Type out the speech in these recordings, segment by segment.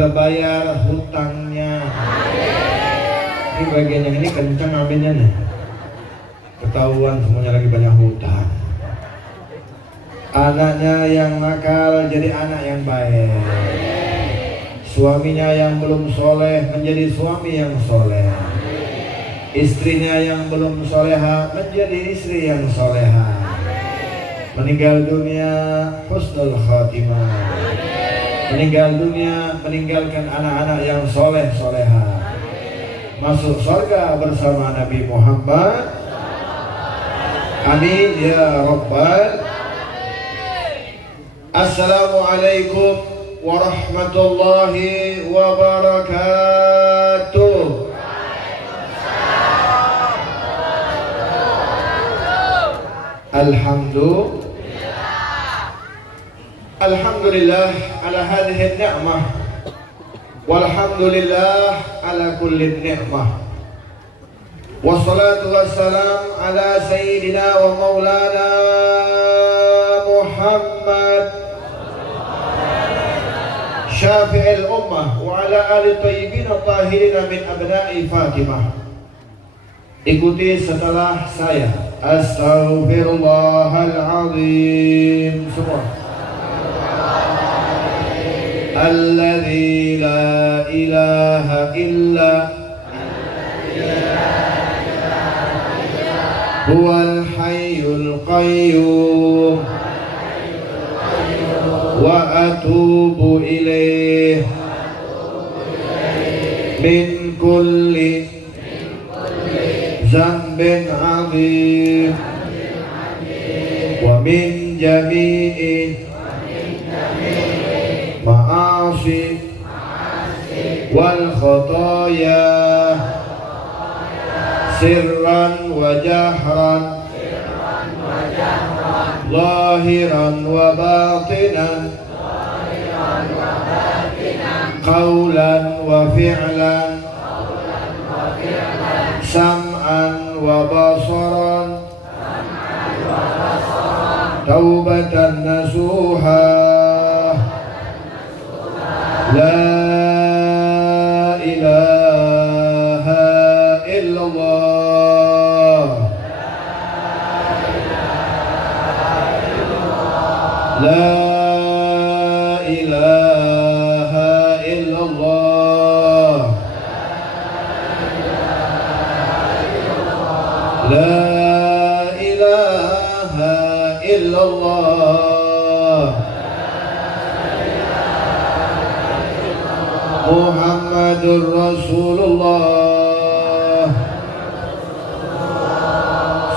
terbayar hutangnya. Ini bagian yang ini kencang aminnya nih. Ketahuan semuanya lagi banyak hutang. Anaknya yang nakal jadi anak yang baik. Suaminya yang belum soleh menjadi suami yang soleh. Istrinya yang belum soleha menjadi istri yang soleha. Meninggal dunia husnul khatimah. Meninggal dunia meninggalkan anak-anak yang soleh soleha. Masuk surga bersama Nabi Muhammad. Amin ya Rabbal. Assalamualaikum warahmatullahi wabarakatuh. Alhamdulillah ala hadhihi ni'mah. Walhamdulillah ala kulli ni'mah. Wassalatu wassalam ala sayyidina wa maulana Muhammad syafi'il ummah wa ala ali tayyibin tahirin min abna'i Fatimah. Ikuti setelah saya. Astaghfirullahaladzim. Semua. Alladzi la ilaha illa huwal hayyul qayyum wa atubu ilaih min kulli zambin azim wa min jami'i ma'asi wal khataya sirran wa jahran zahiran wa batinan qawlan wa fi'lan sam'an wa basaran taubatan nasuha la ilaha illallah la ilaha illallah la ilaha illallah Muhammadur Rasulullah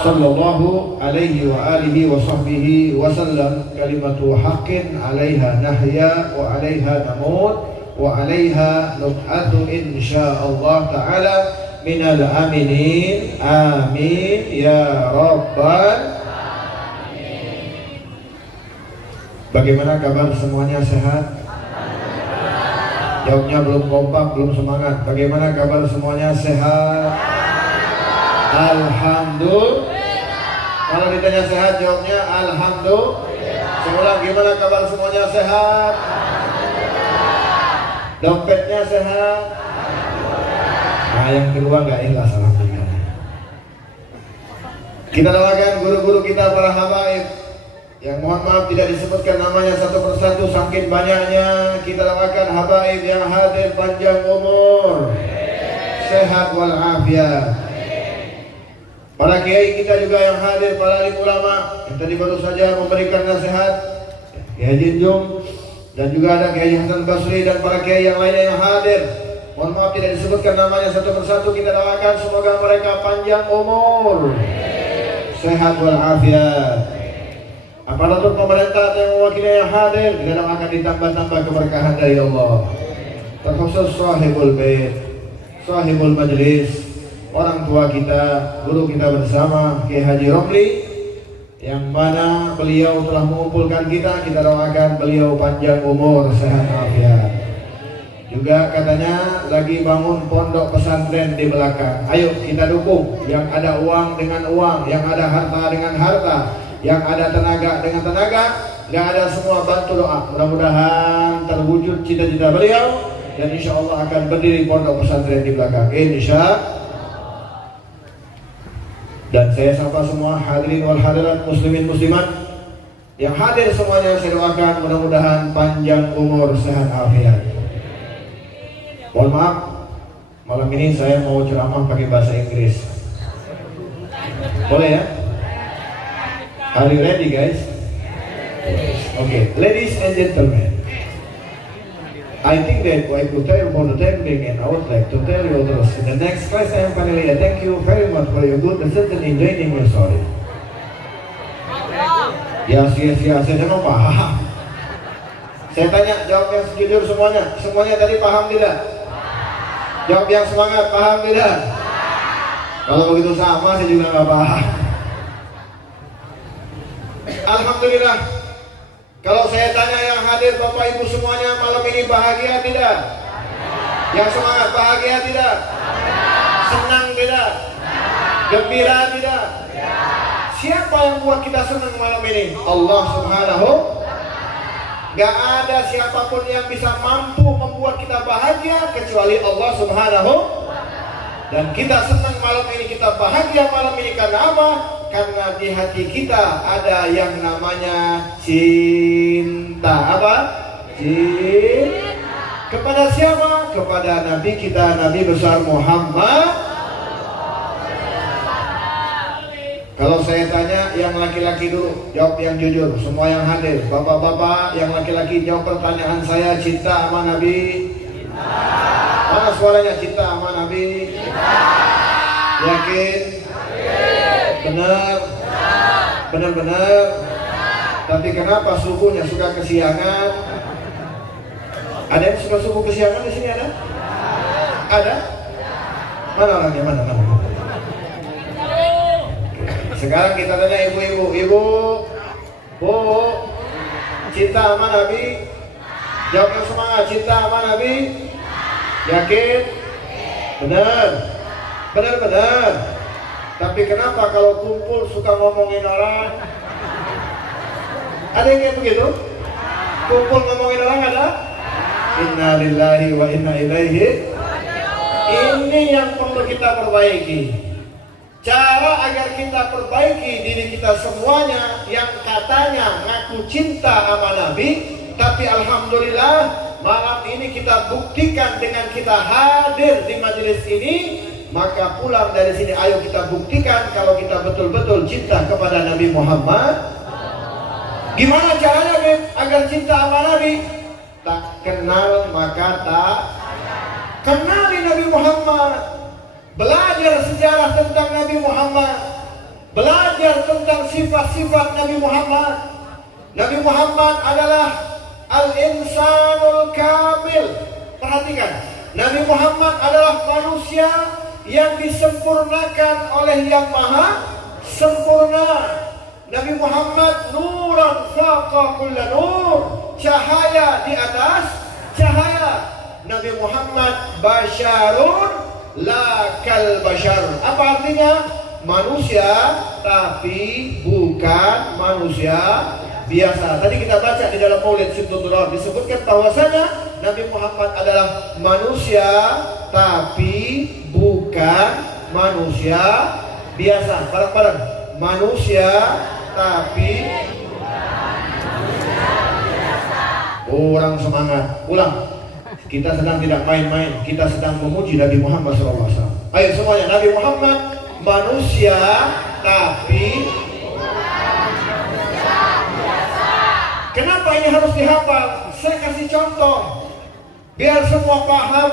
sallallahu alaihi wa alihi wa sahbihi wa sallam. Kalimatu haqqin 'alaiha nahya wa 'alaiha namut wa 'alaiha nub'atu insyaallah ta'ala minal aminin. Amin ya rabbal. Bagaimana kabar semuanya, sehat? Jawabnya belum kompak, belum semangat. Bagaimana kabar semuanya, sehat? Alhamdulillah. Kalau ditanya sehat, jawabnya alhamdulillah. Semuanya gimana kabar semuanya, sehat? Dompetnya sehat? Nah, yang kedua nggak ikhlas, alhamdulillah. Kita doakan guru-guru kita, para habaib yang mohon maaf tidak disebutkan namanya satu persatu saking banyaknya. Kita doakan habaib yang hadir panjang umur, sehat walafiat. Para kiai kita juga yang hadir, para alim ulama yang tadi baru saja memberikan nasihat, Kiai Jinjung, dan juga ada Kiai Hasan Basri dan para kiai yang lainnya yang hadir. Mohon maaf tidak disebutkan namanya satu persatu. Kita doakan semoga mereka panjang umur, sehat walafiat. Aparatur pemerintah yang mewakili yang hadir, kita akan ditambah-tambah keberkahan dari Allah. Terkhusus sahibul bait, sahibul majlis, orang tua kita, guru kita bersama Kiai Haji Romli, yang mana beliau telah mengumpulkan kita. Kita doakan beliau panjang umur, sehat walafiat. Juga katanya lagi bangun pondok pesantren di belakang. Ayo kita dukung. Yang ada uang dengan uang, yang ada harta dengan harta, yang ada tenaga dengan tenaga, yang ada semua bantu doa. Mudah-mudahan terwujud cita-cita beliau Dan insya Allah akan berdiri pondok pesantren di belakang. Insya. Dan saya sapa semua hadirin wal hadirat, muslimin muslimat yang hadir semuanya, saya doakan mudah-mudahan panjang umur, sehat afiat. Mohon maaf, malam ini saya mau ceramah pakai bahasa Inggris. Boleh ya? Are you ready guys? Okay, ladies and gentlemen, I think that I could tell for the traveling, and I would like to tell you others. In the next class, I am finally. Thank you very much for your good decision in joining me. Sorry. Ya, saya memang paham. Saya tanya, jawab yang jujur semuanya. Semuanya tadi paham tidak? Jawab yang semangat, paham tidak? Kalau begitu sama, saya juga nggak paham. Alhamdulillah. Kalau saya tanya yang hadir Bapak Ibu semuanya malam ini bahagia tidak? Yang semangat bahagia tidak? Senang tidak? Gembira tidak? Siapa yang buat kita senang malam ini? Allah Subhanahu. Gak ada siapapun yang bisa mampu membuat kita bahagia kecuali Allah Subhanahu. Dan kita senang malam ini, kita bahagia malam ini karena apa? Karena di hati kita ada yang namanya cinta. Apa? Cinta. Kepada siapa? Kepada Nabi kita, Nabi besar Muhammad. Kalau saya tanya yang laki-laki dulu, jawab yang jujur. Semua yang hadir, bapak-bapak yang laki-laki jawab pertanyaan saya, cinta sama Nabi. Mana suaranya, cinta sama Nabi? Yakin? Benar? Benar-benar? Tapi kenapa subuhnya suka kesiangan? Ada yang suka subuh kesiangan di sini ada? Ada? Mana orangnya? Mana? Sekarang kita tanya ibu-ibu. Ibu, Bu, cinta sama Nabi? Jawab yang semangat, cinta sama Nabi? Yakin? Benar? Benar-benar? Tapi kenapa kalau kumpul suka ngomongin orang? Ada yang kayak begitu? Kumpul ngomongin orang ada? Inna lillahi wa inna ilaihi. Ini yang perlu kita perbaiki. Cara agar kita perbaiki diri kita semuanya yang katanya ngaku cinta sama Nabi, tapi alhamdulillah malam ini kita buktikan dengan kita hadir di majelis ini. Maka pulang dari sini ayo kita buktikan kalau kita betul-betul cinta kepada Nabi Muhammad. Gimana caranya Ben agar cinta sama Nabi? Tak kenal maka tak kenali Nabi Muhammad. Belajar sejarah tentang Nabi Muhammad. Belajar tentang sifat-sifat Nabi Muhammad. Nabi Muhammad adalah al-insanul kamil. Perhatikan, Nabi Muhammad adalah manusia yang disempurnakan oleh yang maha sempurna. Nabi Muhammad nuran faqa kulla nur, cahaya di atas cahaya. Nabi Muhammad basyarun la kal basyar. Apa artinya? Manusia tapi bukan manusia biasa. Tadi kita baca di dalam Maulid Sibtullah disebutkan bahwasanya Nabi Muhammad adalah manusia tapi bukan manusia biasa. Bareng-bareng, manusia tapi bukan manusia biasa. Orang semangat. Ulang. Kita sedang tidak main-main. Kita sedang memuji Nabi Muhammad SAW. Ayo semuanya, Nabi Muhammad manusia tapi bukan manusia biasa. Kenapa ini harus dihafal? Saya kasih contoh biar semua paham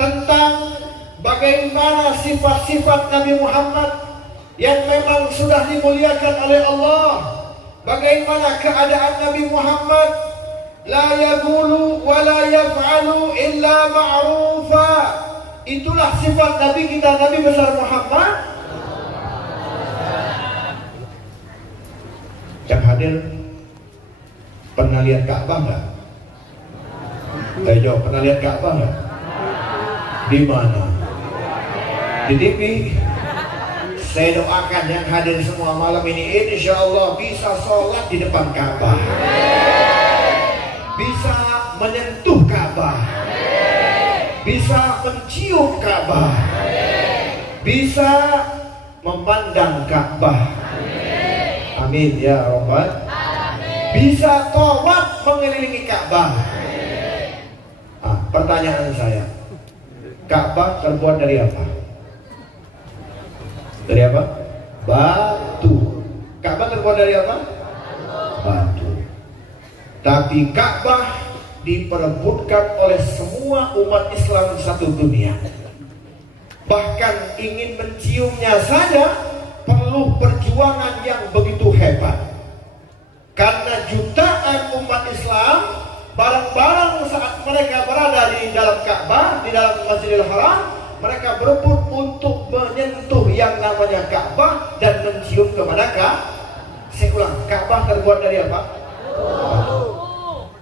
tentang bagaimana sifat-sifat Nabi Muhammad yang memang sudah dimuliakan oleh Allah. Bagaimana keadaan Nabi Muhammad? La yaqulu wa la yaf'alu illa ma'rufa. Itulah sifat Nabi kita, Nabi besar Muhammad. Yang hadir pernah lihat Ka'bah enggak? Ayo jawab, pernah lihat Ka'bah enggak? Di mana? Di TV. Saya doakan yang hadir semua malam ini insya Allah bisa sholat di depan Ka'bah, bisa menyentuh Ka'bah, bisa mencium Ka'bah, bisa memandang Ka'bah. Amin ya Rabbal. Bisa tawaf mengelilingi Ka'bah. Pertanyaan saya, Ka'bah terbuat dari apa? Dari apa? Batu. Ka'bah terbuat dari apa? Batu. Tapi Ka'bah diperebutkan oleh semua umat Islam satu dunia. Bahkan ingin menciumnya saja perlu perjuangan yang begitu hebat. Karena jutaan umat Islam bareng-bareng saat mereka berada di dalam Ka'bah, di dalam Masjidil Haram, mereka berebut untuk menyentuh yang namanya Ka'bah dan mencium kepada Ka'bah. Saya ulang, Ka'bah terbuat dari apa? Batu.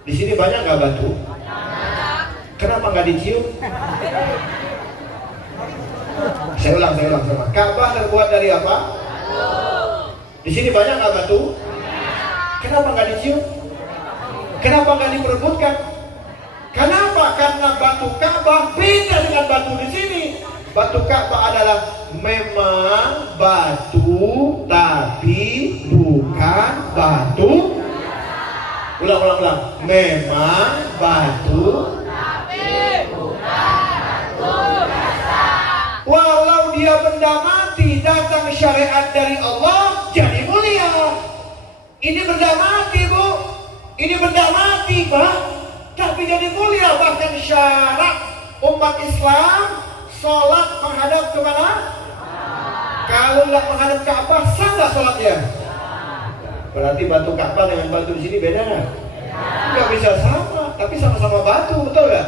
Di sini banyak nggak batu? Kenapa nggak dicium? Saya ulang. Ka'bah terbuat dari apa? Di sini banyak nggak batu? Kenapa nggak dicium? Kenapa nggak diperebutkan? Kenapa? Karena batu Ka'bah beda dengan batu di sini. Batu Ka'bah adalah memang batu, tapi bukan batu. Ulang. Memang batu, tapi bukan batu biasa. Walau dia benda mati, datang syariat dari Allah, jadi mulia. Ini benda mati, Bu. Ini benda mati, Pak. Tapi jadi mulia. Bahkan syarat umat Islam sholat menghadap ke mana? Kalau nggak menghadap Ka'bah, sah nggak sholatnya? Berarti batu Ka'bah dengan batu di sini beda nggak? Nggak bisa sama, tapi sama-sama batu, betul nggak?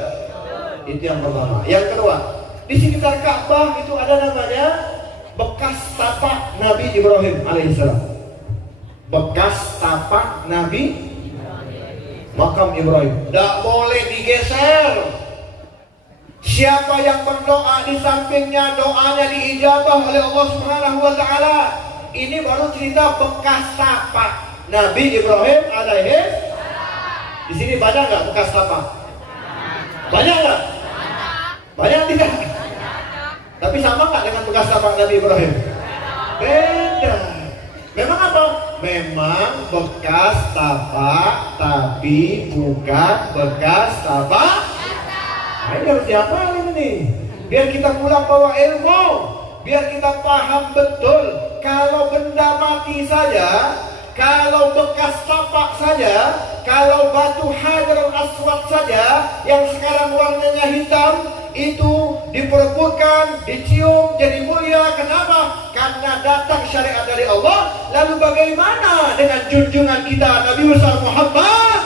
Itu yang pertama. Yang kedua, di sekitar Ka'bah itu ada namanya bekas tapak Nabi Ibrahim alaihissalam. Bekas tapak Nabi makam Ibrahim. Tidak boleh digeser. Siapa yang berdoa di sampingnya, doanya diijabah oleh Allah Subhanahu wa Ta'ala. Ini baru cerita bekas tapak Nabi Ibrahim alaihi. Di sini banyak nggak bekas tapak? Banyak nggak? Banyak tidak? Tapi sama nggak dengan bekas tapak Nabi Ibrahim? Beda. Memang apa? Memang bekas tapak, tapi bukan bekas tapak. Nah, ini harus dihafalin ini. Biar kita pulang bawa ilmu, biar kita paham betul. Kalau benda mati saja, kalau bekas tapak saja, kalau batu Hajarul Aswad saja yang sekarang warnanya hitam, itu diperebutkan, dicium, jadi mulia. Kenapa? Karena datang syariat dari Allah. Lalu bagaimana dengan junjungan kita Nabi besar Muhammad?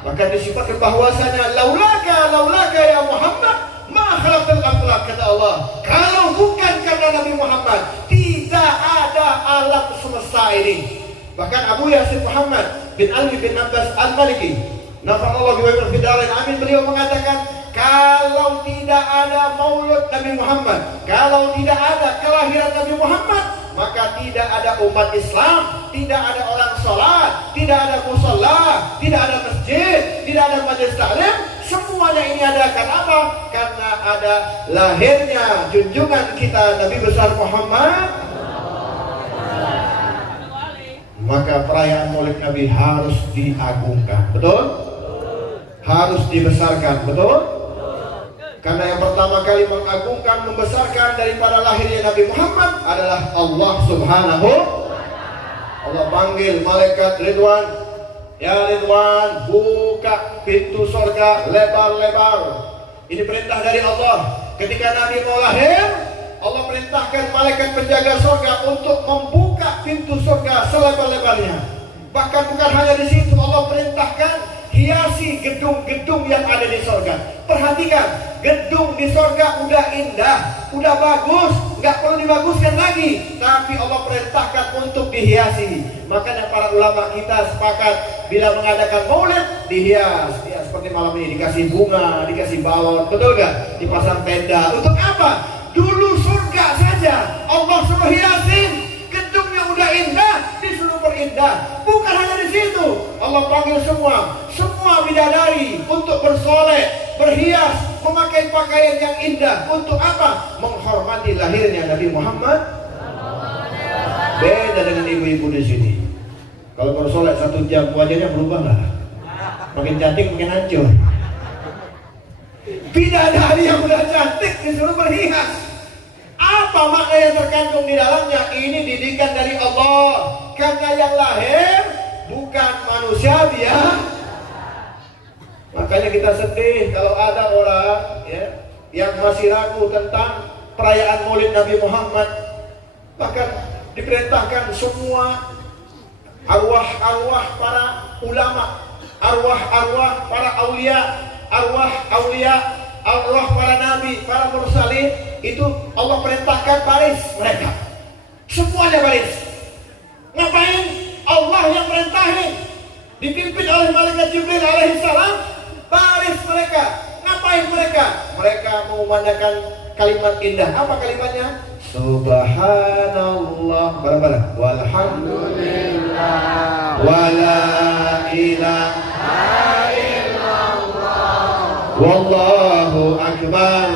Maka disifatkan bahwasanya laulaka ya Muhammad ma khalaqal aflaq, kata Allah. Kalau bukan karena Nabi Muhammad, tidak ada alam semesta ini. Bahkan Abu Yasin Muhammad bin Ali bin Abbas Al-Maliki, nafa'allahu bihi fid darain, amin, beliau mengatakan, kalau tidak ada maulud Nabi Muhammad, kalau tidak ada kelahiran Nabi Muhammad, maka tidak ada umat Islam, tidak ada orang sholat, tidak ada musalla, tidak ada masjid, tidak ada majelis taklim. Semuanya ini ada karena apa? Karena ada lahirnya junjungan kita Nabi besar Muhammad. Maka perayaan Maulid Nabi harus diagungkan, betul? Harus dibesarkan, betul? Karena yang pertama kali mengagungkan, membesarkan daripada lahirnya Nabi Muhammad adalah Allah Subhanahu. Allah panggil malaikat Ridwan, ya Ridwan, buka pintu surga lebar-lebar. Ini perintah dari Allah. Ketika Nabi mau lahir, Allah perintahkan malaikat penjaga surga untuk membuka pintu surga selebar-lebarnya. Bahkan bukan hanya di situ, Allah perintahkan hiasi gedung-gedung yang ada di surga. Perhatikan, gedung di surga udah indah, udah bagus, nggak perlu dibaguskan lagi, tapi Allah perintahkan untuk dihiasi. Makanya para ulama kita sepakat bila mengadakan maulid dihias. Ya, seperti malam ini dikasih bunga, dikasih balon, betul nggak? Dipasang tenda. Untuk apa? Dulu surga saja Allah suruh hiasin, gedungnya udah indah, disuruh berindah. Bukan hanya di situ, Allah panggil semua bidadari untuk bersolek, berhias, memakai pakaian yang indah. Untuk apa? Menghormati lahirnya Nabi Muhammad. Beda dengan ibu-ibu di sini. Kalau baru sholat 1 jam, wajahnya berubah lah. Makin cantik, makin hancur. Bidadari yang udah cantik disuruh berhias. Apa makna yang terkandung di dalamnya? Ini didikan dari Allah. Karena yang lahir bukan manusia biasa. Makanya kita sedih kalau ada orang yang masih ragu tentang perayaan Maulid Nabi Muhammad. Bahkan diperintahkan semua arwah-arwah para ulama, arwah-arwah para aulia, arwah para nabi, para mursalin, itu Allah perintahkan baris mereka. Semuanya baris. Ngapain? Allah yang perintahin. Dipimpin oleh malaikat Jibril alaihissalam, baris mereka. Ngapain mereka? Mereka mengumandangkan kalimat indah. Apa kalimatnya? Subhanallah, bareng-bareng. Walhamdulillah, wala ilaha illallah, wallahu akbar,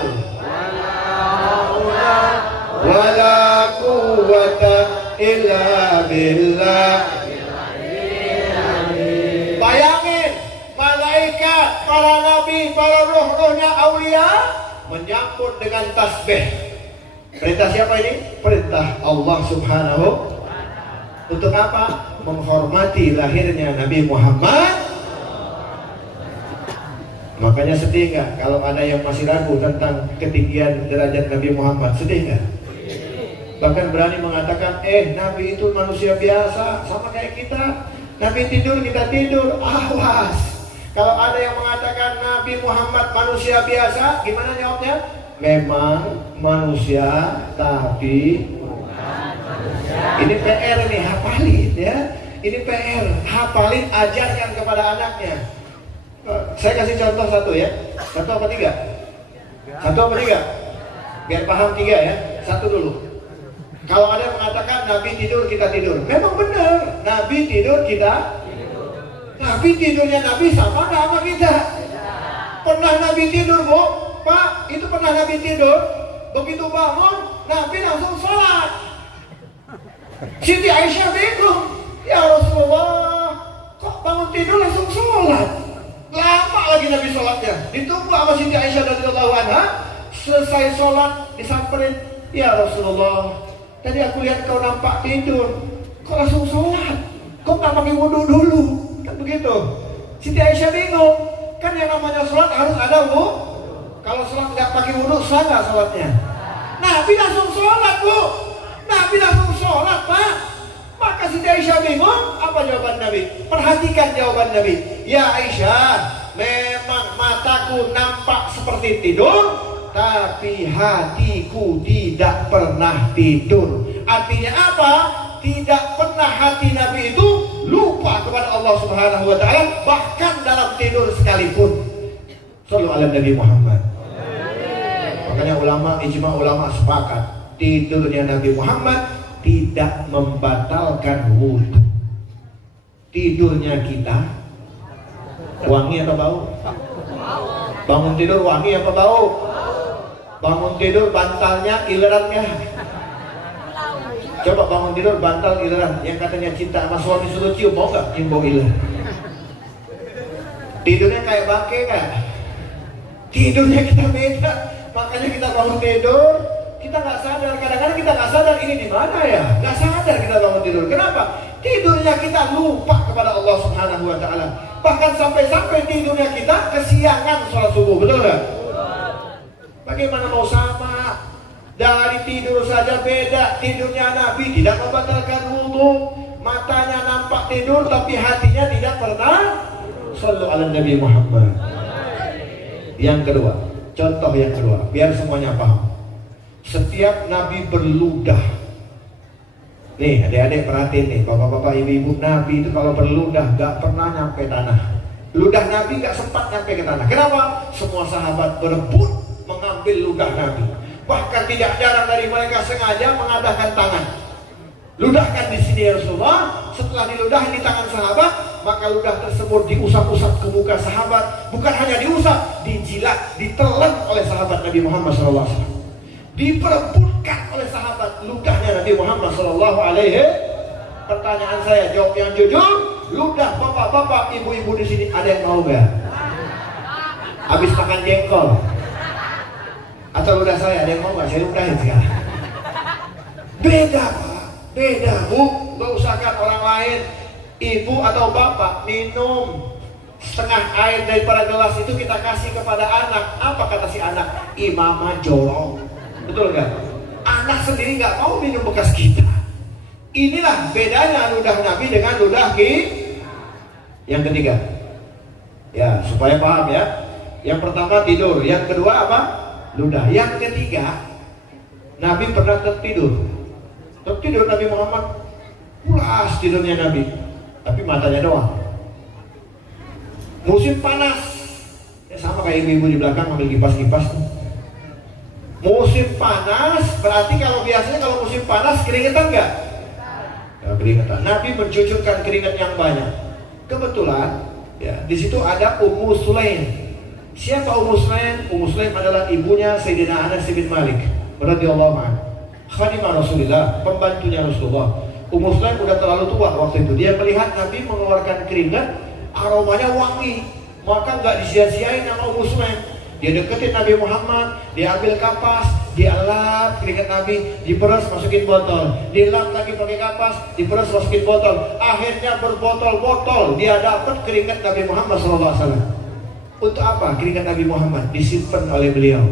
wala quwwata illa billah. Bayangin, malaikat, para nabi, para roh-rohnya aulia menyambut dengan tasbih. Perintah siapa ini? Perintah Allah Subhanahu. Untuk apa? Menghormati lahirnya Nabi Muhammad. Makanya sedih nggak kalau ada yang masih ragu tentang ketinggian derajat Nabi Muhammad? Sedih nggak? Bahkan berani mengatakan, Nabi itu manusia biasa, sama kayak kita. Nabi tidur, kita tidur. Awas. Kalau ada yang mengatakan Nabi Muhammad manusia biasa, gimana jawabnya? Memang manusia, tapi bukan manusia. Ini PR nih, hafalin ya. Ini PR, hafalin, ajarkan kepada anaknya. Saya kasih contoh satu ya. 1 apa 3? 1 apa 3? Biar paham 3 ya. 1 dulu. Kalau ada yang mengatakan Nabi tidur, kita tidur, memang benar. Nabi tidur, kita tidur. Nabi tidurnya Nabi sama nggak sama kita? Pernah Nabi tidur, Bu? Pak, itu pernah Nabi tidur. Begitu bangun, Nabi langsung sholat. Siti Aisyah bingung, ya Rasulullah, kok bangun tidur langsung sholat? Lama lagi Nabi sholatnya. Ditunggu sama Siti Aisyah radhiyallahu anha. Selesai sholat, disamperin, ya Rasulullah, tadi aku lihat kau nampak tidur, kok langsung sholat? Kok nggak pakai wudhu dulu? Kan begitu. Siti Aisyah bingung. Kan yang namanya sholat harus ada wudhu. Kalau sholat nggak pakai wudhu, sah nggak sholatnya? Nabi langsung sholat, Bu. Nabi langsung sholat, Pak. Maka Siti Aisyah bingung. Apa jawaban Nabi? Perhatikan jawaban Nabi. Ya Aisyah, memang mataku nampak seperti tidur, tapi hatiku tidak pernah tidur. Artinya apa? Tidak pernah hati Nabi itu lupa kepada Allah Subhanahu wa Ta'ala, bahkan dalam tidur sekalipun. Shallu ala Nabi Muhammad. Makanya ijma ulama sepakat, tidurnya Nabi Muhammad tidak membatalkan wudhu. Tidurnya kita wangi atau bau? Bangun tidur wangi apa bau? Bangun tidur bantalnya, ilerannya. Coba bangun tidur bantal ileran. Yang katanya cinta sama suami suruh cium, mau nggak cium bau iler? Tidurnya kayak bangke kan? Tidurnya kita beda. Makanya kita bangun tidur, kita nggak sadar. Kadang-kadang kita nggak sadar ini di mana ya. Nggak sadar kita bangun tidur. Kenapa? Tidurnya kita lupa kepada Allah Subhanahu Wa Taala. Bahkan sampai tidurnya kita kesiangan sholat subuh, betul nggak? Bagaimana mau sama? Dari tidur saja beda. Tidurnya Nabi tidak membatalkan wudhu, matanya nampak tidur, tapi hatinya tidak pernah. Shallu ala Nabi Muhammad. Yang kedua, contoh yang kedua, biar semuanya paham. Setiap Nabi berludah. Nih adik-adik perhatiin nih, bapak-bapak, ibu-ibu, Nabi itu kalau berludah gak pernah nyampe tanah. Ludah Nabi gak sempat nyampe ke tanah. Kenapa? Semua sahabat berebut mengambil ludah Nabi. Bahkan tidak jarang dari mereka sengaja mengadakan tangan. Ludahkan di sini ya Rasulullah. Setelah diludahin di tangan sahabat, maka ludah tersebut diusap-usap ke muka sahabat. Bukan hanya diusap, dijilat, ditelan oleh sahabat Nabi Muhammad SAW. Diperebutkan oleh sahabat ludahnya Nabi Muhammad SAW. Pertanyaan saya, jawab yang jujur. Ludah bapak-bapak, ibu-ibu di sini ada yang mau gak? Habis makan jengkol atau ludah saya, ada yang mau gak? Saya ludahin sekarang. Beda Pak, beda Bu. Gak usahkan orang lain, ibu atau bapak minum setengah air daripada gelas itu kita kasih kepada anak. Apa kata si anak? Imamah jorong. Betul gak? Anak sendiri gak mau minum bekas kita. Inilah bedanya ludah Nabi dengan ludah kita. Yang ketiga, ya supaya paham ya. Yang pertama tidur, yang kedua apa? Ludah. Yang ketiga, Nabi pernah tertidur. Tertidur Nabi Muhammad, pulas tidurnya Nabi, tapi matanya doang. Musim panas, ya sama kayak ibu-ibu di belakang ambil kipas-kipas. Musim panas, berarti kalau biasanya kalau musim panas keringetan nggak? Ya, keringetan. Nabi mencucurkan keringat yang banyak. Kebetulan, ya di situ ada Ummu Sulaim. Siapa Ummu Sulaim? Ummu Sulaim adalah ibunya Sayyidina Anas bin Malik radhiyallahu anhu. Khadimah Rasulullah, pembantunya Rasulullah. Ummu Sulaim udah terlalu tua waktu itu. Dia melihat Nabi mengeluarkan keringat, aromanya wangi, maka nggak disia-siain sama Ummu Sulaim. Dia deketin Nabi Muhammad, dia ambil kapas, dia lap keringat Nabi, diperas masukin botol, dilap lagi pakai kapas, diperas masukin botol. Akhirnya berbotol-botol dia dapat keringat Nabi Muhammad SAW. Untuk apa keringat Nabi Muhammad? Disimpan oleh beliau.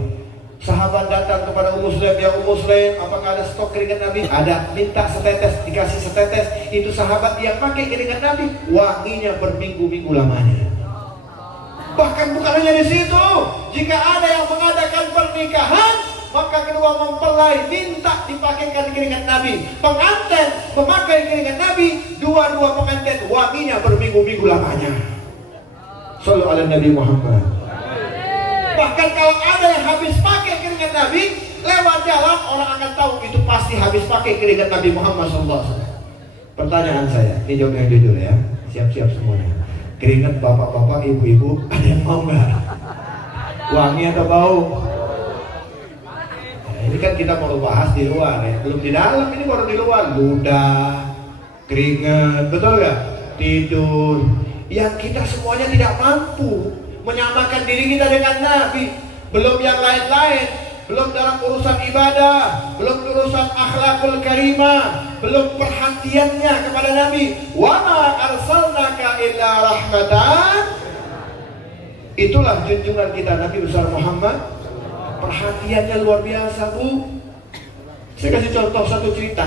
Sahabat datang kepada Ummu Sulaim, ya Ummu Sulaim, apakah ada stok keringat Nabi? Ada, minta setetes, dikasih setetes. Itu sahabat yang pakai keringat Nabi, wanginya berminggu-minggu lamanya. Bahkan bukan hanya di situ, jika ada yang mengadakan pernikahan, maka kedua mempelai minta dipakaikan keringat Nabi. Pengantin memakai keringat Nabi, dua-dua pengantin wanginya berminggu-minggu lamanya. Sallu ala Nabi Muhammad. Bahkan kalau ada yang habis pakai keringat Nabi, lewat jalan orang akan tahu itu pasti habis pakai keringat Nabi Muhammad SAW. Pertanyaan saya, ini jawab yang jujur ya, siap-siap semuanya. Keringat bapak-bapak, ibu-ibu, ada yang mau nggak? Wangi atau bau? Nah, ini kan kita mau bahas di luar ya, belum di dalam, ini baru di luar. Ludah, keringat, betul nggak? Tidur. Yang kita semuanya tidak mampu menyamakan diri kita dengan Nabi. Belum yang lain-lain, belum dalam urusan ibadah, belum urusan akhlakul karimah, belum perhatiannya kepada Nabi. Wa ma arsalnaka illa rahmatan. Itulah junjungan kita Nabi besar Muhammad. Perhatiannya luar biasa, Bu. Saya kasih contoh satu cerita.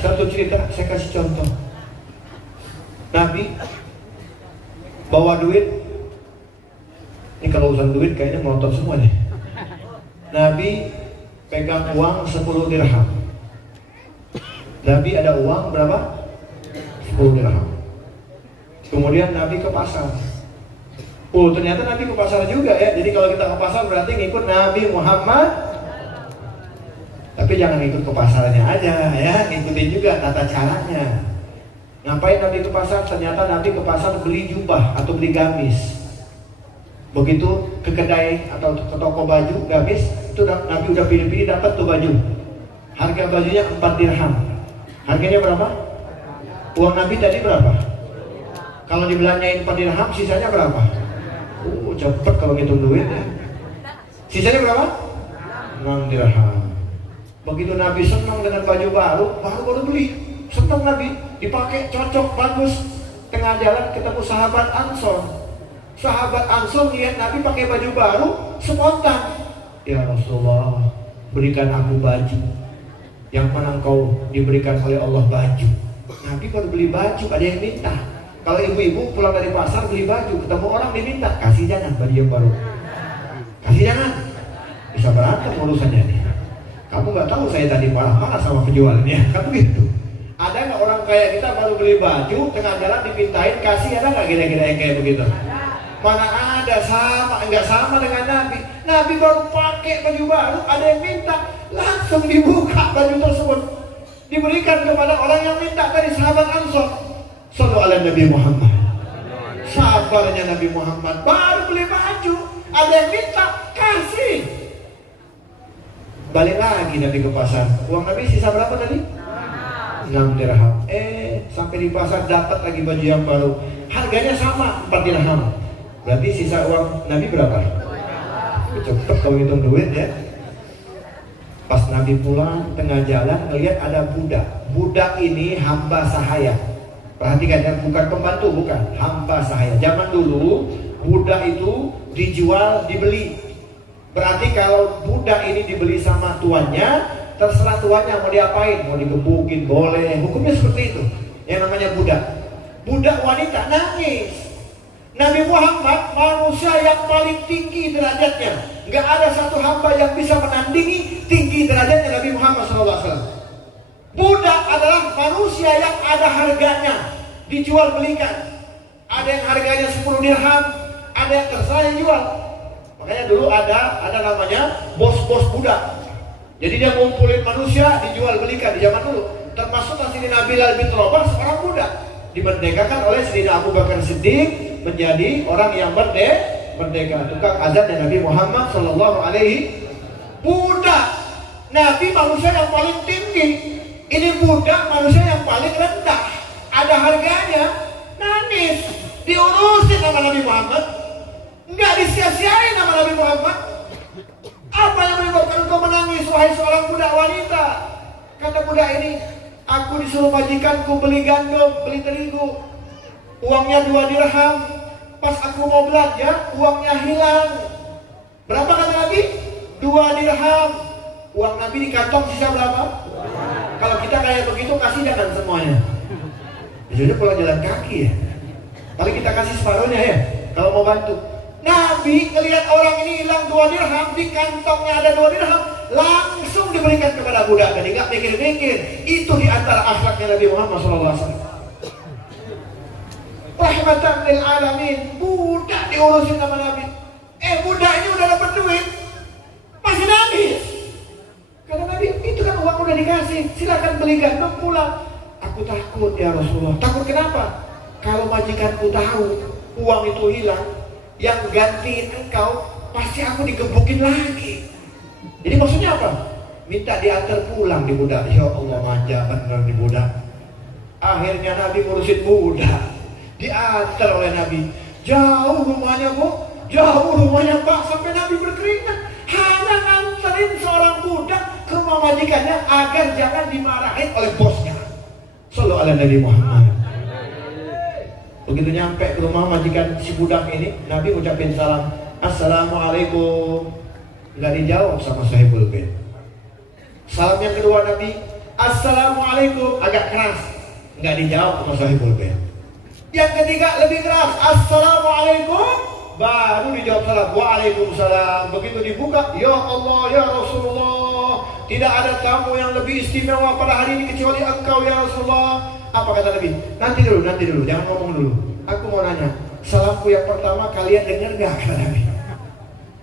Satu cerita saya kasih contoh. Nabi bawa duit. Ini kalau urusan duit kayaknya melotot semua nih. Nabi pegang uang 10 dirham. Nabi ada uang berapa? 10 dirham. Kemudian Nabi ke pasar. Oh, ternyata Nabi ke pasar juga ya. Jadi kalau kita ke pasar berarti ngikut Nabi Muhammad. Tapi jangan ikut ke pasarnya aja ya, ngikutin juga tata caranya. Ngapain Nabi ke pasar? Ternyata Nabi ke pasar beli jubah atau beli gamis. Begitu ke kedai atau ke toko baju gamis, itu Nabi udah pilih-pilih dapat tuh baju. Harga bajunya 4 dirham. Harganya berapa? Uang Nabi tadi berapa? Kalau dibelanjain 4 dirham, sisanya berapa? Cepet kalau ngitung duit ya. Sisanya berapa? 6 dirham. Begitu Nabi senang dengan baju baru beli. Senang Nabi, dipakai cocok bagus. Tengah jalan ketemu sahabat Ansor. Sahabat Ansor lihat Nabi pakai baju baru, spontan. Ya Rasulullah, berikan aku baju. Yang mana engkau diberikan oleh Allah baju. Nabi baru beli baju, ada yang minta. Kalau ibu-ibu pulang dari pasar beli baju, ketemu orang diminta, kasih jangan baju yang baru. Kasih jangan. Bisa berantem urusannya nih. Kamu nggak tahu saya tadi marah-marah sama penjualnya, kamu gitu. Ada nggak orang kayak kita baru beli baju, tengah jalan dipintain kasih, ada nggak kira-kira yang kayak begitu? Mana ada, sama, enggak sama dengan Nabi. Nabi baru pakai baju baru, ada yang minta, langsung dibuka baju tersebut. diberikan kepada orang yang minta dari sahabat Ansor. Shallu ala Nabi Muhammad. Sabarnya Nabi Muhammad, baru beli baju, ada yang minta, kasih. Balik lagi Nabi ke pasar. Uang Nabi sisa berapa tadi? 6 dirham. Sampai di pasar dapat lagi baju yang baru. Harganya sama, 4 dirham. Berarti sisa uang Nabi berapa? Cepet kau hitung duit ya. Pas Nabi pulang, tengah jalan melihat ada budak. Budak ini hamba sahaya. Perhatikan ya, bukan pembantu, bukan. Hamba sahaya. Zaman dulu, budak itu dijual, dibeli. Berarti kalau budak ini dibeli sama tuannya, terserah tuannya mau diapain. Mau digebukin, boleh. Hukumnya seperti itu. Yang namanya budak. Budak wanita nangis. Nabi Muhammad manusia yang paling tinggi derajatnya. Gak ada satu hamba yang bisa menandingi tinggi derajatnya Nabi Muhammad SAW. Budak adalah manusia yang ada harganya, dijual belikan. Ada yang harganya 10 dirham, ada yang terserah yang jual. Makanya dulu ada namanya bos-bos budak. Jadi dia ngumpulin manusia, dijual belikan di zaman dulu. Termasuk Sayyidina Bilal bin Rabah seorang budak, dimerdekakan oleh Sayyidina Abu Bakar Siddiq menjadi orang yang merdeka. Tukang azan Nabi Muhammad sallallahu alaihi. Budak Nabi manusia yang paling tinggi. Ini budak manusia yang paling rendah. Ada harganya, nangis, diurusin sama Nabi Muhammad, nggak disia-siain sama Nabi Muhammad. Apa yang menyebabkan engkau menangis, wahai seorang budak wanita? Kata budak ini, aku disuruh majikanku beli gandum, beli terigu, uangnya 2 dirham. Pas aku mau belanja, uangnya hilang. Berapa kata Nabi? 2 dirham. Uang Nabi di kantong sisa berapa? Kalau kita kayak begitu, kasih jangan semuanya. Biasanya pulang jalan kaki ya. Tapi kita kasih separuhnya ya, kalau mau bantu. Nabi ngelihat orang ini hilang 2 dirham, di kantongnya ada 2 dirham, langsung diberikan kepada budak. Jadi nggak mikir-mikir. Itu di antara akhlaknya Nabi Muhammad SAW. Rahmatan lil alamin. Budak diurusin sama Nabi. Budak ini udah dapat duit, masih nangis. Kata Nabi, itu kan uang udah dikasih, silakan beli gandum pulang. Aku takut ya Rasulullah. Takut kenapa? Kalau majikanku tahu uang itu hilang, yang gantiin engkau, pasti aku digebukin lagi. Jadi maksudnya apa? Minta diantar pulang di budak. Ya Allah, manja benar di budak. Akhirnya Nabi ngurusin budak, diantar oleh Nabi. Jauh rumahnya Bu, jauh rumahnya Pak, sampai Nabi berkeringat. Hanya nganterin seorang budak ke rumah majikannya agar jangan dimarahin oleh bosnya. Shallu ala Nabi Muhammad. Begitu nyampe ke rumah majikan si budak ini, Nabi ucapin salam, Assalamualaikum. Gak dijawab sama sahibul bait. Salam yang kedua Nabi, Assalamualaikum, agak keras, gak dijawab sama sahibul bait. Yang ketiga lebih keras, Assalamualaikum, baru dijawab salam. Waalaikumsalam. Begitu dibuka, ya Allah, ya Rasulullah, tidak ada tamu yang lebih istimewa pada hari ini kecuali engkau ya Rasulullah. Apa kata Nabi? Nanti dulu, jangan ngomong dulu. Aku mau nanya, salamku yang pertama kalian dengar gak? Kata Nabi.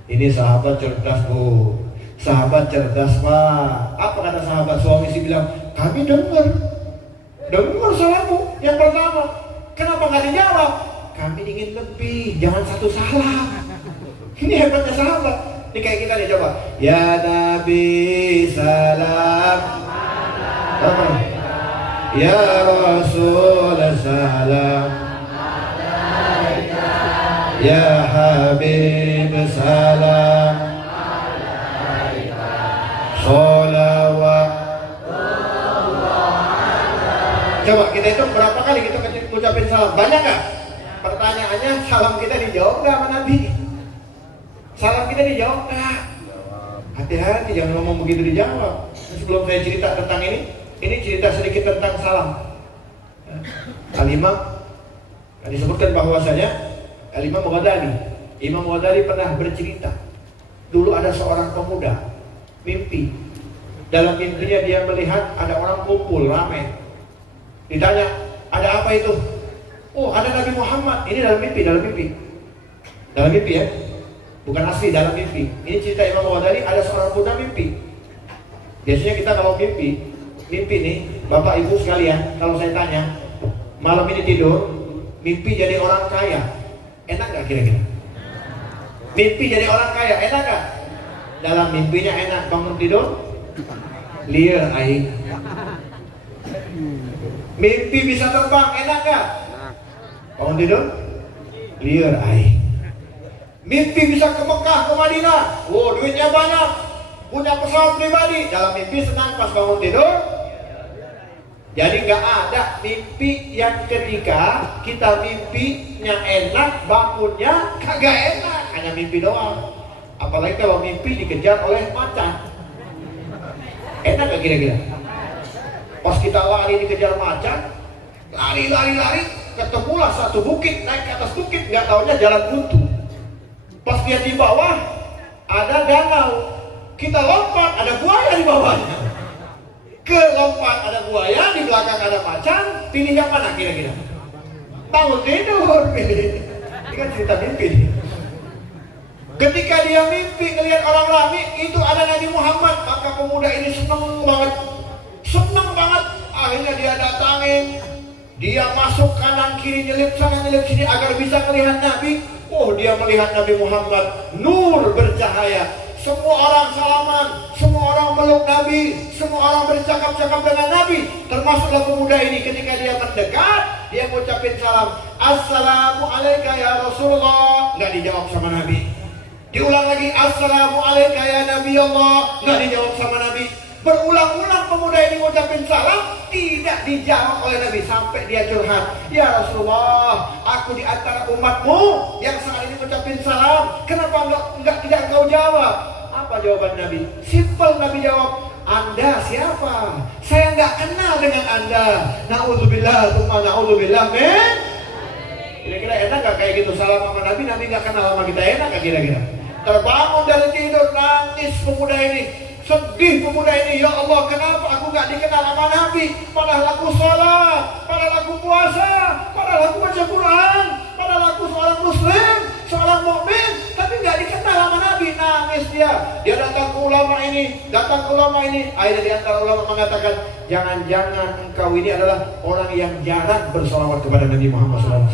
Ini sahabat cerdas Bu, sahabat cerdas Pak. Apa kata sahabat? Suami si bilang, kami dengar salammu yang pertama. Kenapa gak dijawab? Kami ingin lebih, jangan satu salam. Ini hebatnya sahabat. Ini kayak kita nih, coba. Ya Nabi salam, ya Rasul salam, ya Habib salam, sholawat. Coba kita hitung berapa kali kita ucapin salam. Banyak gak? Pertanyaannya, salam kita dijawab gak sama Nabi? Salam kita dijawab gak? Hati-hati, jangan ngomong begitu dijawab. Sebelum saya cerita tentang ini cerita sedikit tentang salam. Al-Imam disebutkan bahwasanya Al-Imam Ghazali, Imam Ghazali pernah bercerita. Dulu ada seorang pemuda mimpi. Dalam mimpinya dia melihat ada orang kumpul ramai. Ditanya, ada apa itu? Oh, ada Nabi Muhammad. Ini dalam mimpi. Dalam mimpi ya, bukan asli, dalam mimpi. Ini cerita Imam Ghazali, ada seorang pemuda mimpi. Biasanya kita kalau mimpi nih, Bapak Ibu sekalian, kalau saya tanya, malam ini tidur, mimpi jadi orang kaya, enak gak kira-kira? Mimpi jadi orang kaya, enak gak? Dalam mimpinya enak, bangun tidur, liar aing. Mimpi bisa terbang, enak gak? Bangun tidur, liar aing. Mimpi bisa ke Mekah, ke Madinah, duitnya banyak, punya pesawat pribadi, dalam mimpi senang, pas bangun tidur. Jadi nggak ada mimpi yang ketika kita mimpinya enak, bangunnya kagak enak, hanya mimpi doang. Apalagi kalau mimpi dikejar oleh macan, enak gak kira-kira? Pas kita lari dikejar macan, lari, ketemulah satu bukit, naik ke atas bukit, nggak taunya jalan buntu. Pas dia di bawah, ada danau, kita lompat, ada buaya di bawahnya. Lompat ada buaya, di belakang ada macan, pilih yang mana kira-kira? Bangun tidur, pilih. Ini kan cerita mimpi. Ketika dia mimpi ngelihat orang ramai, itu ada Nabi Muhammad, maka pemuda ini senang banget. Akhirnya dia datangin, dia masuk kanan kiri, nyelip sana nyelip sini agar bisa melihat Nabi. Dia melihat Nabi Muhammad, nur bercahaya. Semua orang salaman, semua orang meluk Nabi, semua orang bercakap-cakap dengan Nabi. Termasuklah pemuda ini, ketika dia mendekat, dia mengucapin salam, Assalamualaikum ya Rasulullah. Nggak dijawab sama Nabi. Diulang lagi, Assalamualaikum ya Nabi Allah. Nggak dijawab sama Nabi. Berulang-ulang pemuda ini mengucapin salam, tidak dijawab oleh Nabi. Sampai dia curhat, ya Rasulullah, aku di antara umatmu yang saat ini mengucapin salam, kenapa tidak kau jawab? Apa jawaban Nabi? Simpel, Nabi jawab, Anda siapa? Saya nggak kenal dengan Anda. Na'udzubillah, tsumma na'udzubillah, men. Kira-kira enak gak kayak gitu? Salam sama Nabi, Nabi nggak kenal sama kita, enak gak kira-kira? Terbangun dari tidur, nangis pemuda ini. Sedih pemuda ini, ya Allah, kenapa aku gak dikenal sama Nabi? Padahal aku sholat, padahal aku puasa, padahal aku baca Quran, padahal aku seorang muslim, seorang mukmin, tapi gak dikenal sama Nabi. Nangis dia. Dia datang ke ulama ini. Akhirnya di antara ulama mengatakan, jangan-jangan engkau ini adalah orang yang jarang bersolawat kepada Nabi Muhammad SAW.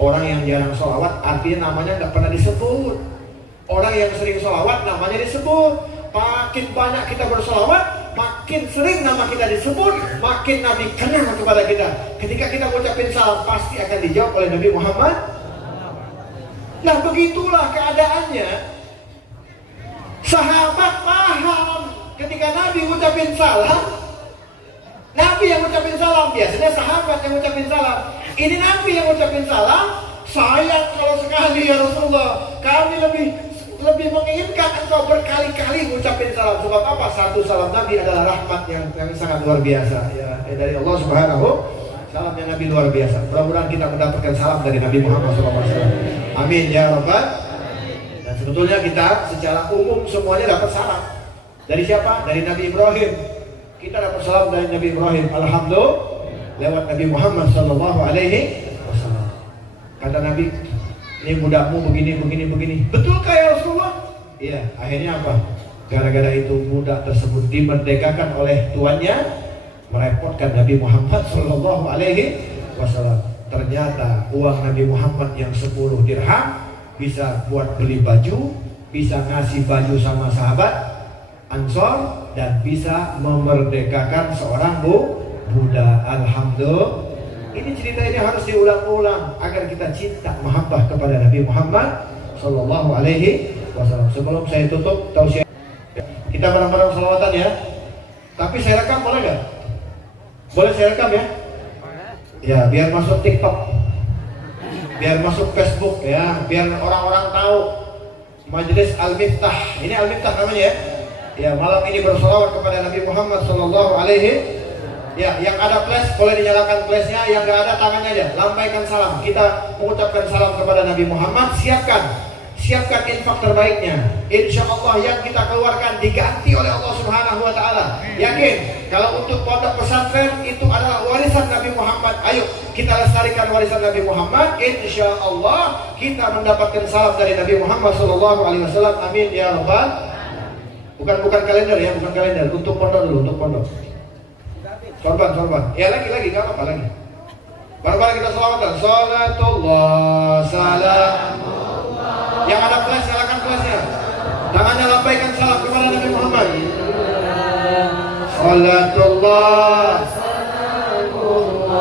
Orang yang jarang solawat artinya namanya gak pernah disebut. Orang yang sering sholawat namanya disebut. Makin banyak kita bersolawat, makin sering nama kita disebut, makin Nabi kenal kepada kita. Ketika kita mengucapin salam, pasti akan dijawab oleh Nabi Muhammad. Nah, begitulah keadaannya. Sahabat paham ketika Nabi mengucapin salam, Nabi yang mengucapin salam. Biasanya sahabat yang mengucapin salam. Ini Nabi yang mengucapin salam. Sayang kalau sekali ya Rasulullah, kami lebih menginginkan engkau berkali-kali mengucapin salam. Sebab apa? Satu, salam Nabi adalah rahmat yang sangat luar biasa ya, dari Allah Subhanahu. Salamnya Nabi luar biasa. Mudah-mudahan kita mendapatkan salam dari Nabi Muhammad SAW. Amin ya Rabbal. Dan sebetulnya kita secara umum semuanya dapat salam. Dari siapa? Dari Nabi Ibrahim. Kita dapat salam dari Nabi Ibrahim. Alhamdulillah, lewat Nabi Muhammad SAW. Kata Nabi, ini budakmu begini. Betulkah ya Rasulullah? Iya. Akhirnya apa? Gara-gara itu budak tersebut dimerdekakan oleh tuannya, merepotkan Nabi Muhammad SAW. Ternyata uang Nabi Muhammad yang 10 dirham bisa buat beli baju, bisa ngasih baju sama sahabat Ansor, dan bisa memerdekakan seorang budak. Alhamdulillah. Ini cerita ini harus diulang-ulang agar kita cinta mahabbah kepada Nabi Muhammad SAW. Sebelum saya tutup, tausiah kita bareng-bareng salawatan ya. Tapi saya rekam boleh nggak? Boleh saya rekam ya? Ya, biar masuk TikTok, biar masuk Facebook ya, biar orang-orang tahu Majelis Al-Miftah. Ini Al-Miftah namanya ya. Ya, malam ini bersalawat kepada Nabi Muhammad SAW. Ya, yang ada flash boleh dinyalakan flashnya, yang nggak ada tangannya aja. Lambaikan salam. Kita mengucapkan salam kepada Nabi Muhammad. Siapkan infak terbaiknya. Insya Allah yang kita keluarkan diganti oleh Allah Subhanahu Wa Taala. Yakin? Kalau untuk pondok pesantren itu adalah warisan Nabi Muhammad. Ayo kita lestarikan warisan Nabi Muhammad. Insya Allah kita mendapatkan salam dari Nabi Muhammad SAW. Amin ya Rabbal. Bukan kalender ya, bukan kalender. Untuk pondok dulu, untuk pondok. Sorban. Ya lagi, gak apa-apa lagi. Bareng-bareng kita selawatan. Salatullah, salamullah. Yang ada flash, nyalakan flashnya. Tangannya lambaikan salam kepada Nabi Muhammad. Salatullah, salamullah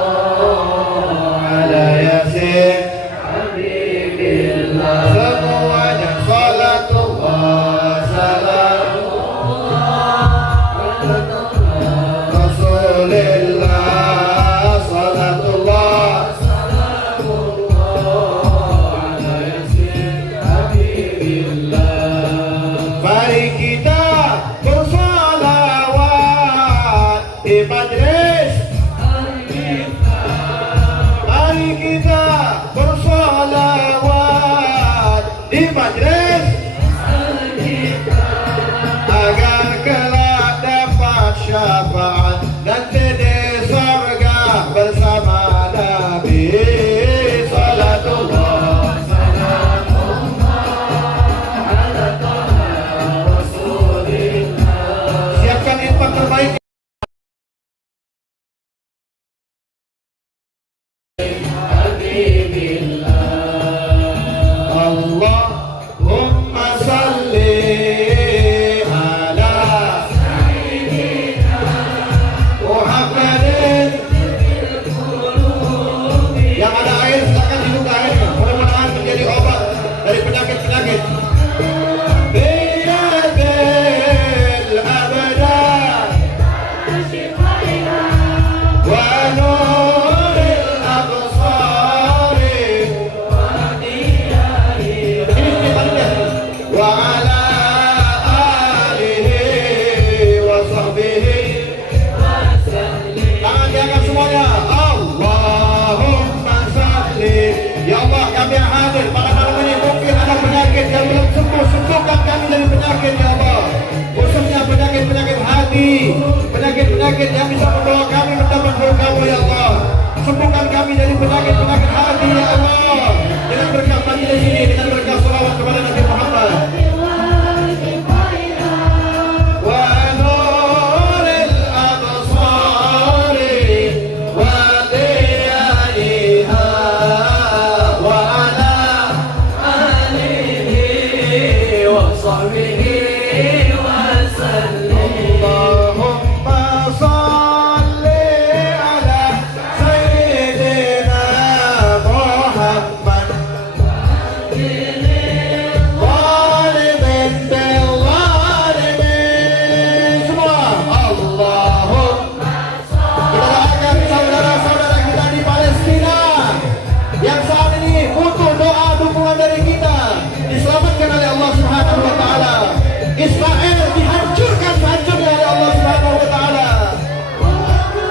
ala yasin habibillah. Semuanya salatullah, salamullah Rasulillah. Salatullah, salamullah ala yasin habibillah. Mari kita bersalawat di majlis. Mari kita bersalawat di majlis agar kelak dapat syafaat nanti di surga bersama Nabi. Salatullah, salamullah ala Taha Rasulillah. Siapkan infak terbaik. Allahumma salli ala Sayyidina Muhammadin. Yang ada air silakan dibuka airnya. Mudah-mudahan menjadi obat dari penyakit-penyakit. Biyadil abadan wa nuril absari wa ala alihi wa sahbihi wa sallim. Tangan diangkat semuanya. Allahumma salli. Ya Allah, kami yang hadir pada malam ini mungkin ada penyakit yang belum sembuh. Sembuhkan kami dari penyakit, ya Allah. Khususnya penyakit-penyakit hati, penyakit-penyakit yang bisa membawa kami mendapat surga-Mu, ya Allah. Sembuhkan kami dari penyakit-penyakit hati, ya Allah. Dengan berkat majelis ini, dengan berkat salawat kepada Nabi Muhammad. Wa nuril absari wa diyaiha wa ala alihi wa sahbihi wa sallim. Allahumma salli ala Sayyidina Muhammad. Zalimin bil zalimin. Semua Allahumma. Kita doakan saudara-saudara kita di Palestina yang saat ini butuh doa dukungan dari kita, diselamatkan oleh Allah Subhanahu wa taala. Israel dihancurkan sehancurnya oleh Allah Subhanahu wa taala.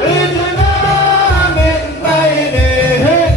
Ijna min bainihim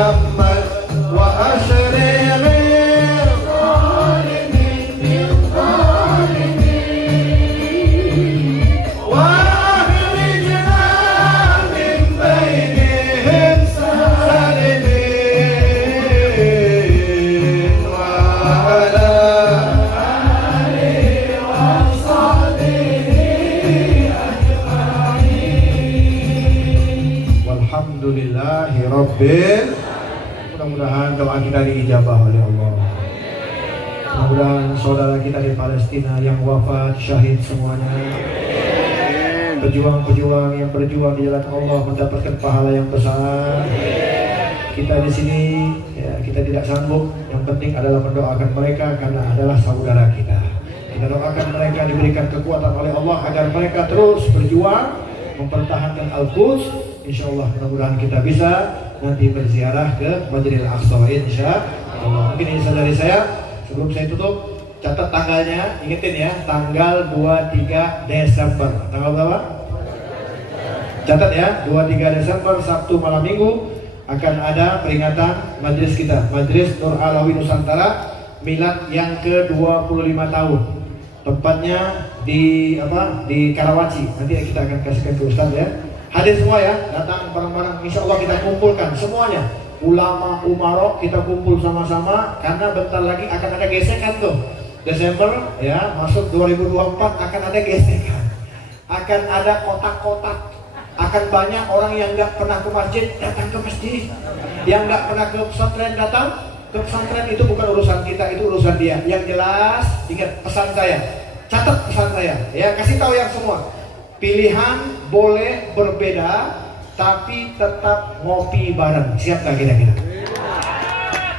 Muhammad wa asyriqi Rabbil. Mudah-mudahan doa kita diijabah oleh Allah. Mudah-mudahan saudara kita di Palestina yang wafat syahid semuanya, pejuang-pejuang yang berjuang di jalan Allah mendapatkan pahala yang besar. Kita di sini ya, kita tidak sanggup. Yang penting adalah mendoakan mereka karena adalah saudara kita. Kita doakan mereka diberikan kekuatan oleh Allah agar mereka terus berjuang mempertahankan Al-Quds. Insyaallah mudah-mudahan kita bisa nanti berziarah ke Masjidil Aqsa insyaallah. Mungkin ini dari saya. Sebelum saya tutup, catat tanggalnya, ingetin ya, tanggal 23 Desember. Tanggal berapa? Catat ya, 23 Desember Sabtu malam Minggu akan ada peringatan majelis kita, Majelis Nur Alawi Nusantara milad yang ke-25 tahun. Tempatnya di Karawaci. Nanti kita akan kasihkan ke Ustaz ya. Hadir semua ya, datang bareng-bareng. Insya Allah kita kumpulkan semuanya. Ulama, umarok kita kumpul sama-sama. Karena bentar lagi akan ada gesekan tuh. Desember ya, masuk 2024 akan ada gesekan. Akan ada kotak-kotak. Akan banyak orang yang nggak pernah ke masjid datang ke masjid. Yang nggak pernah ke pesantren datang ke pesantren. Itu bukan urusan kita, itu urusan dia. Yang jelas, ingat pesan saya. Catat pesan saya. Ya, kasih tahu yang semua. Pilihan boleh berbeda, tapi tetap ngopi bareng. Siap gak kira-kira?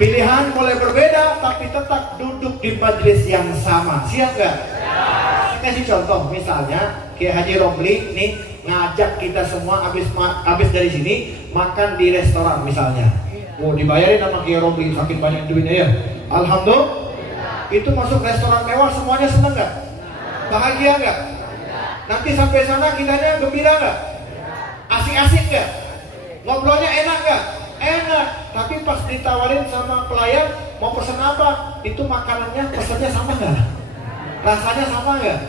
Pilihan boleh berbeda, tapi tetap duduk di majelis yang sama. Siap gak? Saya kasih contoh, misalnya Kiai Haji Romli nih ngajak kita semua habis dari sini makan di restoran misalnya. Oh, dibayarin sama Kiai Romli, saking banyak duitnya ya. Alhamdulillah. Itu masuk restoran mewah, semuanya seneng gak? Bahagia gak? Nanti sampai sana kitanya gembira nggak? Asik-asik nggak? Ngobrolnya enak nggak? Enak. Tapi pas ditawarin sama pelayan mau pesen apa? Itu makanannya pesennya sama nggak? Rasanya sama nggak?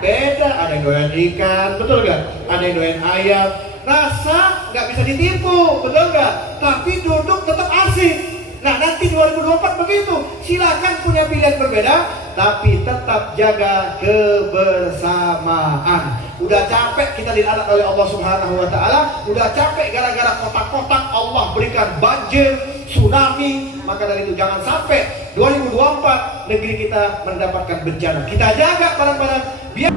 Beda. Ada yang doyan ikan, betul nggak? Ada yang doyan ayam. Rasa nggak bisa ditipu, betul nggak? Tapi duduk tetap asik. Nah nanti 2024 begitu. Silakan punya pilihan berbeda, tapi tetap jaga kebersamaan. Udah capek kita dilaknat oleh Allah Subhanahu wa taala, udah capek gara-gara kotak-kotak Allah berikan banjir, tsunami. Maka dari itu jangan sampai 2024 negeri kita mendapatkan bencana. Kita jaga barang-barang biar